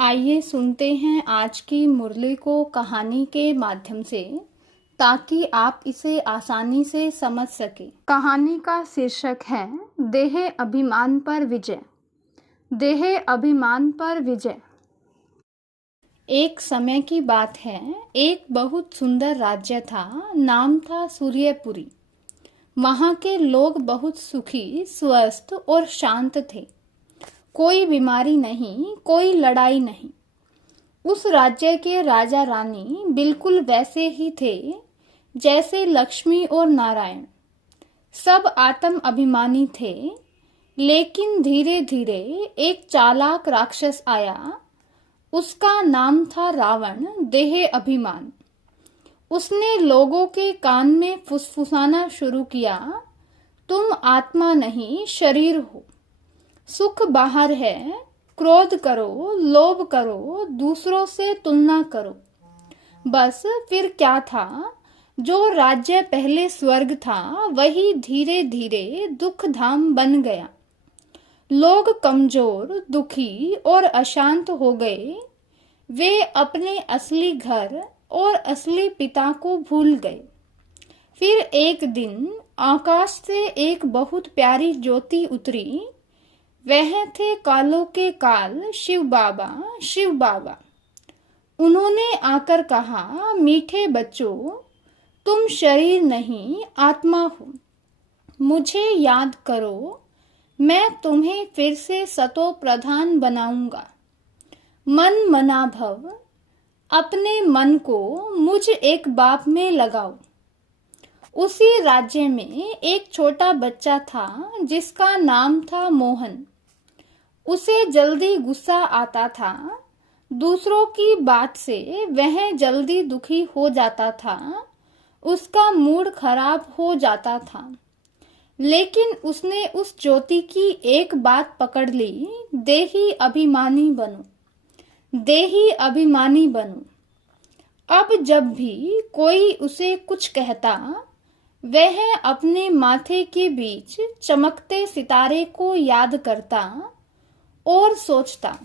आइए सुनते हैं आज की मुरली को कहानी के माध्यम से, ताकि आप इसे आसानी से समझ सके। कहानी का शीर्षक है देह अभिमान पर विजय। देह अभिमान पर विजय। एक समय की बात है, एक बहुत सुंदर राज्य था। नाम था सूर्यपुरी। वहाँ के लोग बहुत सुखी, स्वस्थ और शांत थे। कोई बीमारी नहीं, कोई लड़ाई नहीं। उस राज्य के राजा रानी बिल्कुल वैसे ही थे जैसे लक्ष्मी और नारायण। सब आत्म अभिमानी थे, लेकिन धीरे धीरे एक चालाक राक्षस आया। उसका नाम था रावण, देह अभिमान। उसने लोगों के कान में फुसफुसाना शुरू किया, तुम आत्मा नहीं शरीर हो। सुख बाहर है, क्रोध करो, लोभ करो, दूसरों से तुलना करो। बस फिर क्या था, जो राज्य पहले स्वर्ग था वही धीरे धीरे दुख धाम बन गया। लोग कमजोर, दुखी और अशांत हो गए। वे अपने असली घर और असली पिता को भूल गए। फिर एक दिन आकाश से एक बहुत प्यारी ज्योति उतरी। वह थे कालों के काल शिव बाबा। शिव बाबा उन्होंने आकर कहा, मीठे बच्चों, तुम शरीर नहीं आत्मा हो। मुझे याद करो, मैं तुम्हें फिर से सतो प्रधान बनाऊंगा। मन मना भव, अपने मन को मुझ एक बाप में लगाओ। उसी राज्य में एक छोटा बच्चा था जिसका नाम था मोहन। उसे जल्दी गुस्सा आता था। दूसरों की बात से वह जल्दी दुखी हो जाता था। उसका मूड खराब हो जाता था। लेकिन उसने उस ज्योति की एक बात पकड़ ली, देही अभिमानी बनो, देही अभिमानी बनो। अब जब भी कोई उसे कुछ कहता, वह अपने माथे के बीच चमकते सितारे को याद करता और सोचता,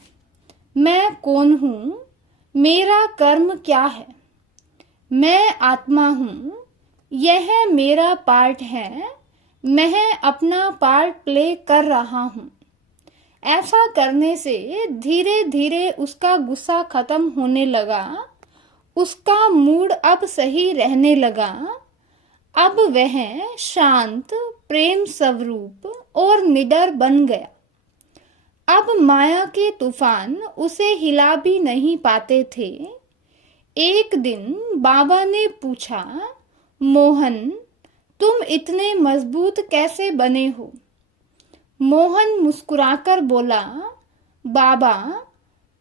मैं कौन हूँ, मेरा कर्म क्या है। मैं आत्मा हूँ, यह मेरा पार्ट है, मैं अपना पार्ट प्ले कर रहा हूँ। ऐसा करने से धीरे धीरे उसका गुस्सा खत्म होने लगा। उसका मूड अब सही रहने लगा। अब वह शांत, प्रेम स्वरूप और निडर बन गया। अब माया के तूफान उसे हिला भी नहीं पाते थे। एक दिन बाबा ने पूछा, मोहन, तुम इतने मजबूत कैसे बने हो। मोहन मुस्कुराकर बोला, बाबा,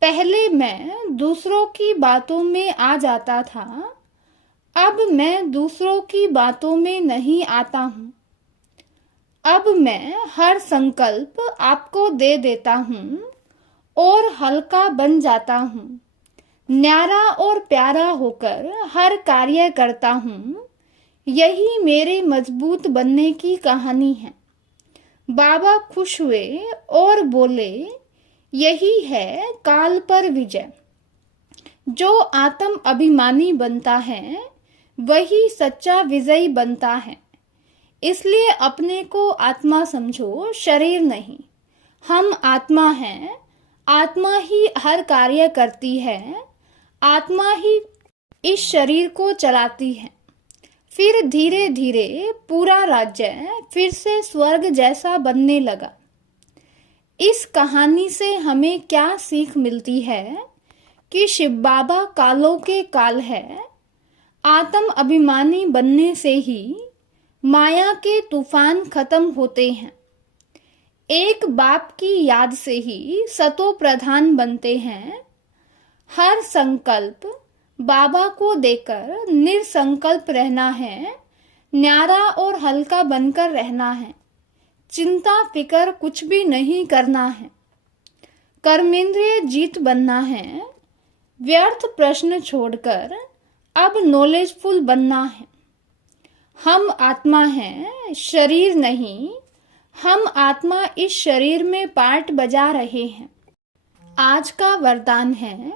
पहले मैं दूसरों की बातों में आ जाता था, अब मैं दूसरों की बातों में नहीं आता हूँ। अब मैं हर संकल्प आपको दे देता हूँ और हल्का बन जाता हूँ। न्यारा और प्यारा होकर हर कार्य करता हूँ। यही मेरे मजबूत बनने की कहानी है। बाबा खुश हुए और बोले, यही है काल पर विजय। जो आत्म अभिमानी बनता है वही सच्चा विजयी बनता है। इसलिए अपने को आत्मा समझो, शरीर नहीं। हम आत्मा हैं। आत्मा ही हर कार्य करती है। आत्मा ही इस शरीर को चलाती है। फिर धीरे धीरे पूरा राज्य फिर से स्वर्ग जैसा बनने लगा। इस कहानी से हमें क्या सीख मिलती है कि शिव बाबा कालों के काल है। आत्म अभिमानी बनने से ही माया के तूफान खत्म होते हैं। एक बाप की याद से ही सतो प्रधान बनते हैं। हर संकल्प बाबा को देकर निरसंकल्प रहना है। न्यारा और हल्का बनकर रहना है। चिंता फिकर कुछ भी नहीं करना है। कर्मेंद्रिय जीत बनना है। व्यर्थ प्रश्न छोड़कर अब नॉलेजफुल बनना है। हम आत्मा हैं, शरीर नहीं। हम आत्मा इस शरीर में पार्ट बजा रहे हैं। आज का वरदान है,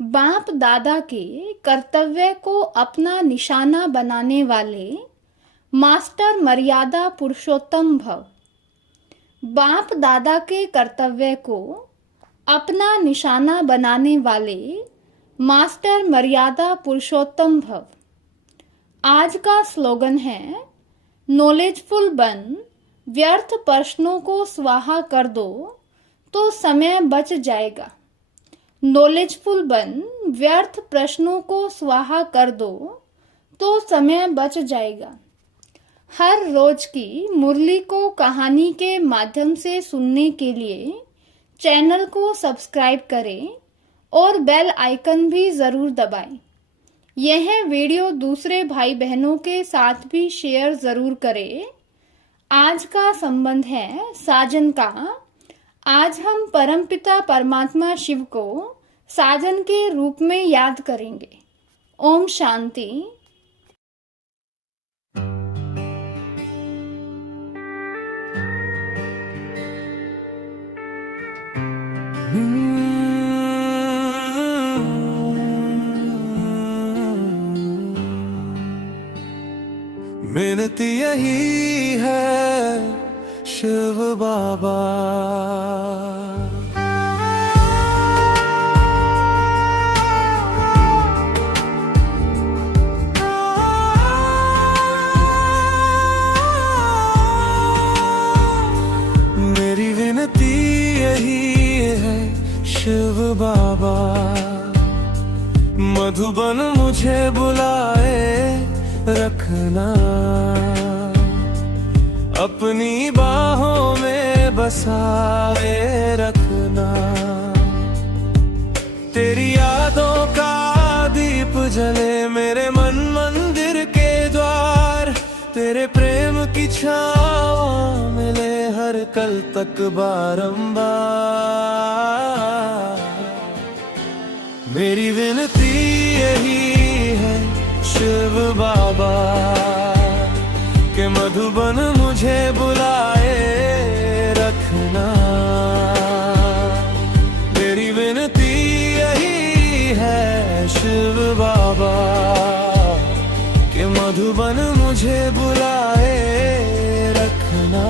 बाप दादा के कर्तव्य को अपना निशाना बनाने वाले मास्टर मर्यादा पुरुषोत्तम भव। बाप दादा के कर्तव्य को अपना निशाना बनाने वाले मास्टर मर्यादा पुरुषोत्तम भव। आज का स्लोगन है, नॉलेजफुल बन, व्यर्थ प्रश्नों को स्वाहा कर दो तो समय बच जाएगा। नॉलेजफुल बन, व्यर्थ प्रश्नों को स्वाहा कर दो तो समय बच जाएगा। हर रोज की मुरली को कहानी के माध्यम से सुनने के लिए चैनल को सब्सक्राइब करें और बेल आइकन भी जरूर दबाएं। यह वीडियो दूसरे भाई बहनों के साथ भी शेयर जरूर करें। आज का संबंध है साजन का। आज हम परमपिता परमात्मा शिव को साजन के रूप में याद करेंगे। ओम शांति। मिनती यही है शिव बाबा, मेरी विनती यही है शिव बाबा, मधुबन मुझे बुलाए रखना, अपनी बाहों में बसाए रखना। तेरी यादों का दीप जले मेरे मन मंदिर के द्वार, तेरे प्रेम की छाँव मिले हर कल तक बारंबार। मेरी विनती यही है शिव बाबा, के मधुबन मुझे बुलाए रखना। मेरी विनती यही है शिव बाबा, के मधुबन मुझे बुलाए रखना।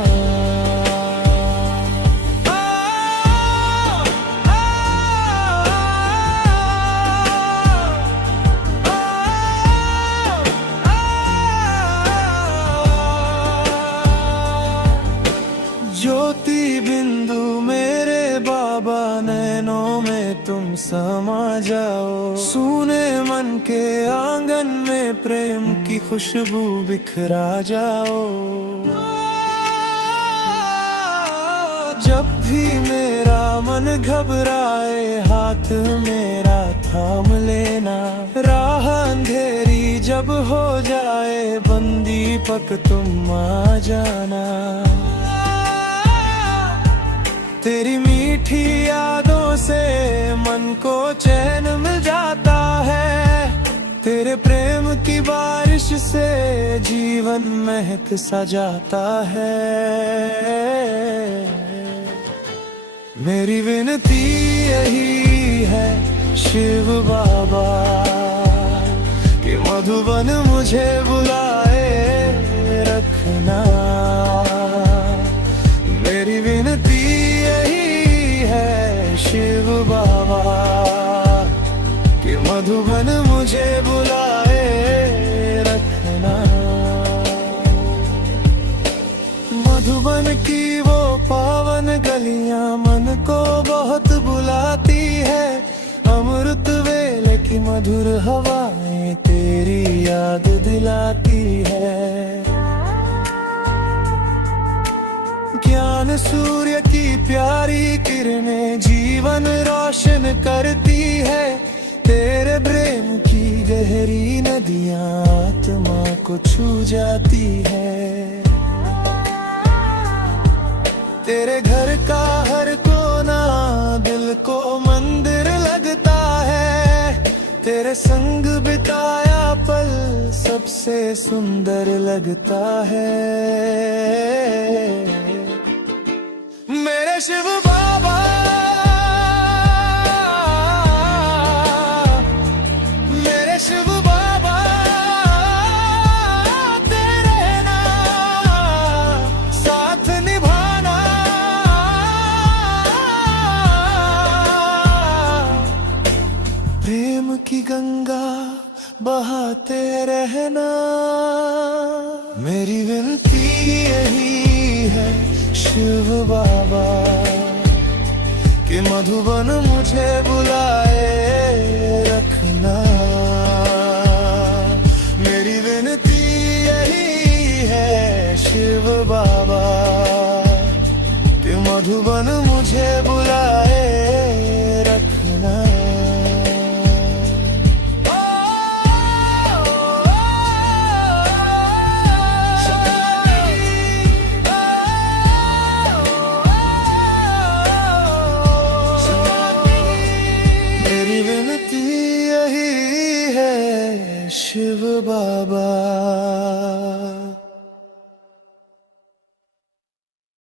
ज्योति बिंदु मेरे बाबा, नैनों में तुम समा जाओ, सूने मन के आंगन में प्रेम की खुशबू बिखरा जाओ। जब भी मेरा मन घबराए हाथ मेरा थाम लेना, राह अंधेरी जब हो जाए बंदी पक तुम आ जाना। तेरी मीठी यादों से मन को चैन मिल जाता है, तेरे प्रेम की बारिश से जीवन महक सा जाता है। मेरी विनती यही है शिव बाबा, कि मधुबन मुझे बुलाए रखना। मेरी विनती शिव बाबा, कि मधुबन मुझे बुलाए रखना। मधुबन की वो पावन गलियां मन को बहुत बुलाती है, अमृत वेले की मधुर हवाएं तेरी याद दिलाती है। ज्ञान सूर्य की प्यारी किरणें जीवन रोशन करती है, तेरे प्रेम की गहरी नदियां आत्मा को छू जाती है। तेरे घर का हर कोना दिल को मंदिर लगता है, तेरे संग बिताया पल सबसे सुंदर लगता है। मेरे शिव बाबा, की गंगा बहाते रहना। मेरी विनती यही है शिव बाबा कि मधुबन मुझे बुलाए रखना। मेरी विनती यही है शिव बाबा कि मधुबन मुझे बुलाए रखना। मेरी विनती यही है शिव बाबा।